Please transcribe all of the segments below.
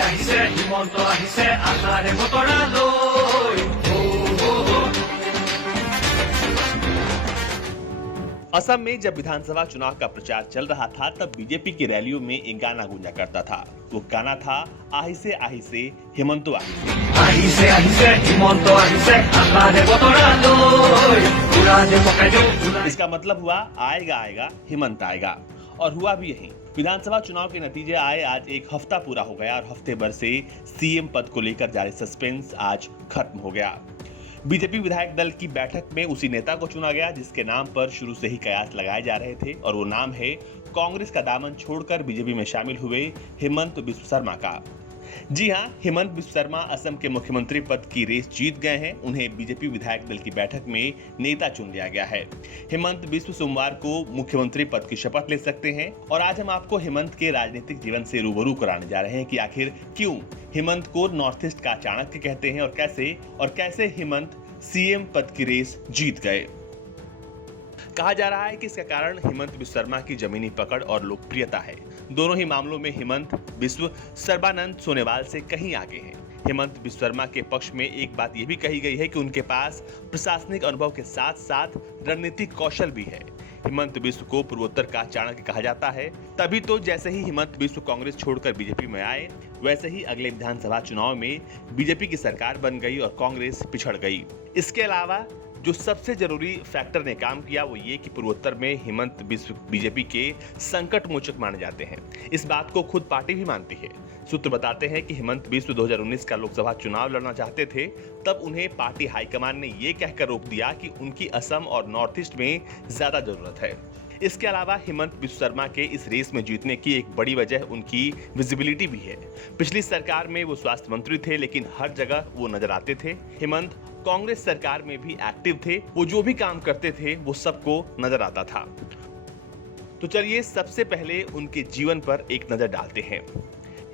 আহিছে হিমন্ত আহিছে আশাৰে বতৰা লৈ असम में जब विधानसभा चुनाव का प्रचार चल रहा था तब बीजेपी की रैलियों में एक गाना गूंजा करता था। वो गाना था আহিছে हिमंतो আহিছে আহিছে হিমন্ত আহিছে আশাৰে বতৰা লৈ উৰা দে পকাই দিও। इसका मतलब हुआ आएगा आएगा हिमंत आएगा, और हुआ भी यही। विधानसभा चुनाव के नतीजे आए, आज एक हफ्ता पूरा हो गया और हफ्ते भर से सीएम पद को लेकर जारी सस्पेंस आज खत्म हो गया। बीजेपी विधायक दल की बैठक में उसी नेता को चुना गया जिसके नाम पर शुरू से ही कयास लगाए जा रहे थे, और वो नाम है कांग्रेस का दामन छोड़कर बीजेपी में शामिल हुए हिमंत बिस्व शर्मा का। जी हां, हिमंत बिस्व शर्मा असम के मुख्यमंत्री पद की रेस जीत गए हैं। उन्हें बीजेपी विधायक दल की बैठक में नेता चुन लिया गया है। हिमंत बिस्व सोमवार को मुख्यमंत्री पद की शपथ ले सकते हैं, और आज हम आपको हिमंत के राजनीतिक जीवन से रूबरू कराने जा रहे हैं कि आखिर क्यों हिमंत को नॉर्थ ईस्ट का चाणक्य कहते हैं, और कैसे हिमंत सीएम पद की रेस जीत गए। कहा जा रहा है कि इसका कारण हिमंत बिस्व शर्मा की जमीनी पकड़ और लोकप्रियता है। दोनों ही मामलों में हिमंत बिस्व सर्बानंद सोनोवाल से कहीं आगे हैं। हिमंत बिस्व शर्मा के पक्ष में एक बात यह भी कही गई है कि उनके पास प्रशासनिक अनुभव के साथ साथ रणनीतिक कौशल भी है। हिमंत बिस्व को पूर्वोत्तर का चाणक्य कहा जाता है। तभी तो जैसे ही हिमंत बिस्व कांग्रेस छोड़कर बीजेपी में आए, वैसे ही अगले विधानसभा चुनाव में बीजेपी की सरकार बन गई और कांग्रेस पिछड़ गई। इसके अलावा जो सबसे जरूरी फैक्टर ने काम किया वो ये कि पूर्वोत्तर में हिमंत बिस्व बीजेपी के संकट मोचक माने जाते हैं। इस बात को खुद पार्टी भी मानती है। सूत्र बताते हैं कि हिमंत बिस्व 2019 का लोकसभा चुनाव लड़ना चाहते थे, तब उन्हें पार्टी हाईकमान ने ये कहकर रोक दिया कि उनकी असम और नॉर्थ ईस्ट में ज्यादा जरूरत है। इसके अलावा हिमंत बिस्व शर्मा के इस रेस में जीतने की एक बड़ी वजह उनकी विजिबिलिटी भी है। पिछली सरकार में वो स्वास्थ्य मंत्री थे, लेकिन हर जगह वो नजर आते थे। हिमंत कांग्रेस सरकार में भी एक्टिव थे, वो जो भी काम करते थे वो सबको नजर आता था। तो चलिए सबसे पहले उनके जीवन पर एक नजर डालते हैं।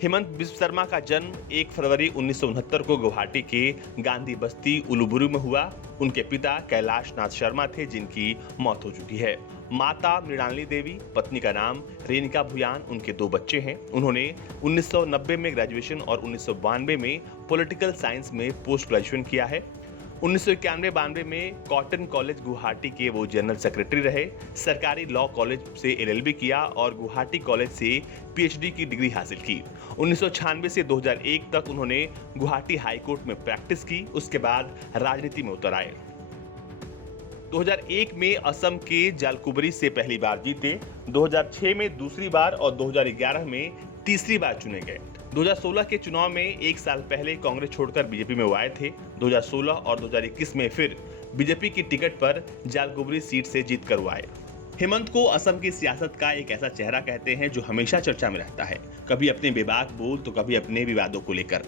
हिमंत बिस्व शर्मा का जन्म 1 फरवरी 1969 को गुवाहाटी के गांधी बस्ती उलूबुरु में हुआ। उनके पिता कैलाश नाथ शर्मा थे, जिनकी मौत हो चुकी है। माता मृणालिनी देवी, पत्नी का नाम रेणुका भुयान, उनके 2 बच्चे हैं। उन्होंने 1990 में ग्रेजुएशन और 1992 में पॉलिटिकल साइंस में पोस्ट ग्रेजुएशन किया है। 1991-92 में कॉटन कॉलेज गुवाहाटी के वो जनरल सेक्रेटरी रहे। सरकारी लॉ कॉलेज से LLB किया और गुवाहाटी कॉलेज से PhD की डिग्री हासिल की। 1996 से 2001 तक उन्होंने गुवाहाटी हाई कोर्ट में प्रैक्टिस की। उसके बाद राजनीति में उतर आए। 2001 में असम के जालकुबरी से पहली बार जीते, 2006 में दूसरी बार और 2011 में तीसरी बार चुने गए। 2016 के चुनाव में एक साल पहले कांग्रेस छोड़कर बीजेपी में वो आए थे। 2016 और 2021 में फिर बीजेपी की टिकट पर जालकुबरी सीट से जीत कर वो आए। हिमंत को असम की सियासत का एक ऐसा चेहरा कहते हैं जो हमेशा चर्चा में रहता है, कभी अपने बेबाक बोल तो कभी अपने विवादों को लेकर।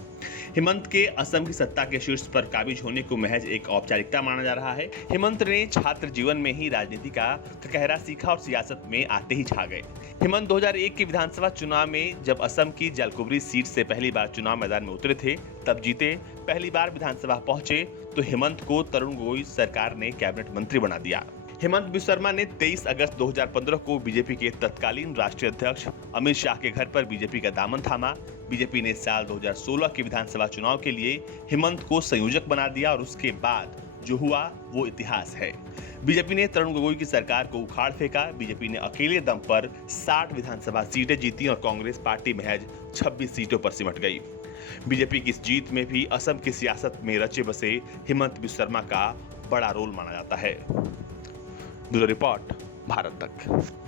हिमंत के असम की सत्ता के शीर्ष पर काबिज होने को महज एक औपचारिकता माना जा रहा है। हिमंत ने छात्र जीवन में ही राजनीति का कहरा सीखा और सियासत में आते ही छा गए। हिमंत 2001 के विधानसभा चुनाव में जब असम की जालकुबरी सीट से पहली बार चुनाव मैदान में उतरे थे, तब जीते। पहली बार विधानसभा पहुंचे तो हिमंत को तरुण गोगोई सरकार ने कैबिनेट मंत्री बना दिया। हिमंत बिस्व शर्मा ने 23 अगस्त 2015 को बीजेपी के तत्कालीन राष्ट्रीय अध्यक्ष अमित शाह के घर पर बीजेपी का दामन थामा। बीजेपी ने साल 2016 के विधानसभा चुनाव के लिए हिमंत को संयोजक बना दिया, और उसके बाद जो हुआ वो इतिहास है। बीजेपी ने तरुण गोगोई की सरकार को उखाड़ फेंका। बीजेपी ने अकेले दम पर 60 विधानसभा सीटें जीती और कांग्रेस पार्टी महज 26 सीटों पर सिमट गई। बीजेपी की इस जीत में भी असम की सियासत में रचे बसे हिमंत बिस्व शर्मा का बड़ा रोल माना जाता है। ब्यूरो रिपोर्ट, भारत तक।